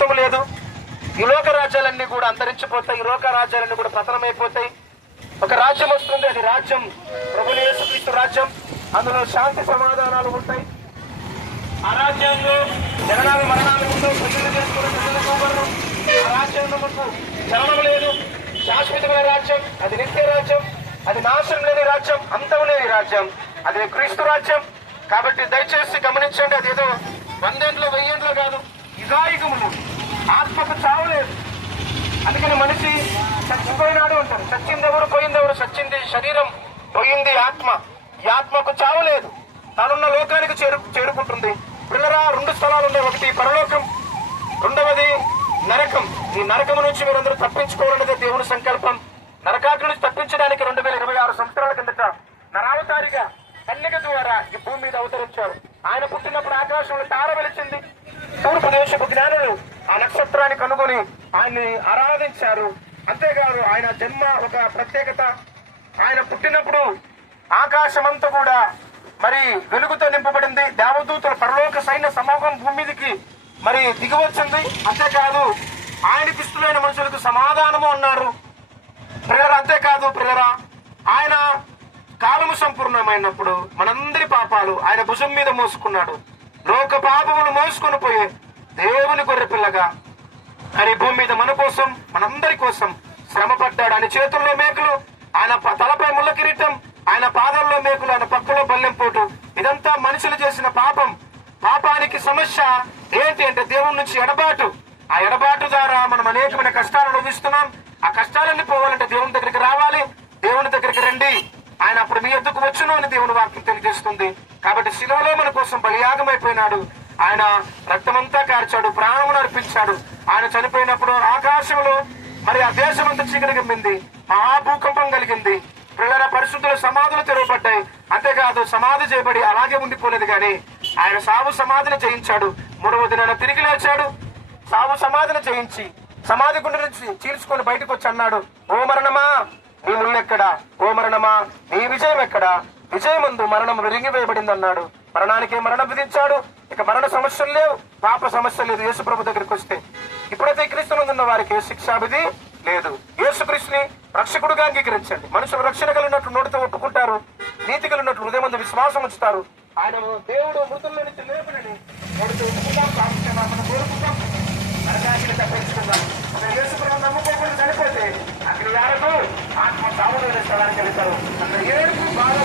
అంతము లేదు. ఈ లోక రాజ్యాలన్నీ కూడా అంతరించిపోతాయి. ఈ లోక రాజ్యాలన్నీ కూడా పతనమైపోతాయి. ఒక రాజ్యం వస్తుంది, అది రాజ్యం ప్రభువు యేసుక్రీస్తు రాజ్యం. అందులో శాంతి సమాధానాలు ఉంటాయి. ఆ రాజ్యంలో జననాలు మరణాలు ఉండవు, ప్రజలు చేసుకుని ప్రజలు పోగలరు. ఆ రాజ్యంలో మనకు చలనం లేదు. శాశ్వతమైన రాజ్యం, అది నిత్య రాజ్యం, అది నాశనం లేని రాజ్యం, అంతం లేని రాజ్యం, అది క్రీస్తు రాజ్యం. కాబట్టి దయచేసి గమనించండి, అది ఏదో 100 ఏండ్లు 1000 ఏండ్లు కాదు, యుగాయుగములు. ఆత్మకు చావు లేదు. అందుకని మనిషి చచ్చిపోయినాడు అంటారు. చచ్చింది ఎవరు, పోయింది ఎవరు? చచ్చింది శరీరం, పోయింది ఆత్మ. ఈ ఆత్మకు చావు లేదు, తానున్న లోకానికి చేరుకుంటుంది. పిల్లరా, 2 స్థలాలు ఉన్నాయి. ఒకటి పరలోకం, రెండవది నరకం. ఈ నరకం నుంచి మీరందరూ తప్పించుకోవాలనేది దేవుని సంకల్పం. నరకాగ్ని నుంచి తప్పించడానికి 2026 సంవత్సరాల కిందట నరావతారిగా కన్యక ద్వారా ఈ భూమి మీద అవతరించారు. ఆయన పుట్టినప్పుడు ఆకాశంలో తార వెలిచింది. తూర్పు దేశపు జ్ఞానులు ఆ నక్షత్రాన్ని కనుగొని ఆయన్ని ఆరాధించారు. అంతేకాదు ఆయన జన్మ ఒక ప్రత్యేకత. ఆయన పుట్టినప్పుడు ఆకాశమంతా కూడా మరి వెలుగుతో నింపబడింది. దేవదూతల పరలోక సైన్య సమూహం భూమి మీదకి మరి దిగివచ్చింది. అంతేకాదు ఆయనకి ఇష్టమైన మనుషులకు సమాధానము అన్నారు. ప్రియరా, అంతేకాదు ప్రియరా, ఆయన కాలము సంపూర్ణమైనప్పుడు మనందరి పాపాలు ఆయన భుజం మీద మోసుకున్నాడు. లోక పాపములు మోసుకొని పోయే దేవుని గొర్రె పిల్లగా ఆయన భూమి మీద మన కోసం, మనందరి కోసం శ్రమ పడ్డాడు. ఆయన చేతుల్లో మేకులు, ఆయన తలపై ముళ్ళ కిరీటం, ఆయన పాదాల్లో మేకులు, ఆయన పక్కలో బల్లెం పోటు. ఇదంతా మనుషులు చేసిన పాపం. పాపానికి సమస్య ఏంటి అంటే దేవుడి నుంచి ఎడబాటు. ఆ ఎడబాటు ద్వారా మనం అనేకమైన కష్టాలు అనుభవిస్తున్నాం. ఆ కష్టాలన్నీ పోవాలంటే దేవుని దగ్గరికి రావాలి. దేవుని దగ్గరికి రండి, ఆయన అప్పుడు మీ ఎద్దుకు వచ్చును అని దేవుని వాక్యం తెలియజేస్తుంది. కాబట్టి శిలువలో మన కోసం బలియాగం అయిపోయినాడు. ఆయన రక్తమంతా కార్చాడు, ప్రాణమును అర్పించాడు. ఆయన చనిపోయినప్పుడు ఆకాశంలో మరి ఆ దేశమంతా చీకటి గమ్మింది, మహాభూకంపం కలిగింది. పిల్లల పరిశుద్ధుల సమాధులు తెరవబడ్డాయి. అంతేకాదు సమాధి చేయబడి అలాగే ఉండిపోలేదు, కానీ ఆయన సావు సమాధిని జయించాడు. 3వ దినాన తిరిగి లేచాడు. సావు సమాధిని జయించి సమాధి గుండె నుంచి చీల్చుకొని బయటకు వచ్చి అన్నాడు, ఓ మరణమా నీ ముళ్ళెక్కడా, ఓ మరణమా నీ విజయం ఎక్కడా? విజయమందు మరణం విరిగివేయబడింది అన్నాడు. మరణానికి మరణం విధించాడు. ఇక మరణ సమస్యలు లేవు, పాప సమస్య లేదు. యేసు ప్రభు దగ్గరికి వస్తే ఇప్పుడైతే క్రీస్తునందున్న వారికి ఏ శిక్షావిధి లేదు. యేసుక్రీస్తుని రక్షకుడుగా అంగీకరించండి. మనుషులు రక్షణ కలిగినట్లు నోటితో ఒప్పుకుంటారు, నీతి కలిగినట్లు హృదయమందు విశ్వాసం ఉంచుతారు. ఆయన దేవుడు మృతుల్లో నుంచి లేపునని నోటితో ఒప్పుకుంటాం, సాధించామని కోరుకుంటాం, నరకాగ్ని తప్పించుకుందాం. యేసు ప్రభు నమ్ముకోకుండా చనిపోతే అక్కడ యారకు ఆత్మ సాములు స్థలానికి వెళ్తారు. అక్కడ ఏడుపు బాధ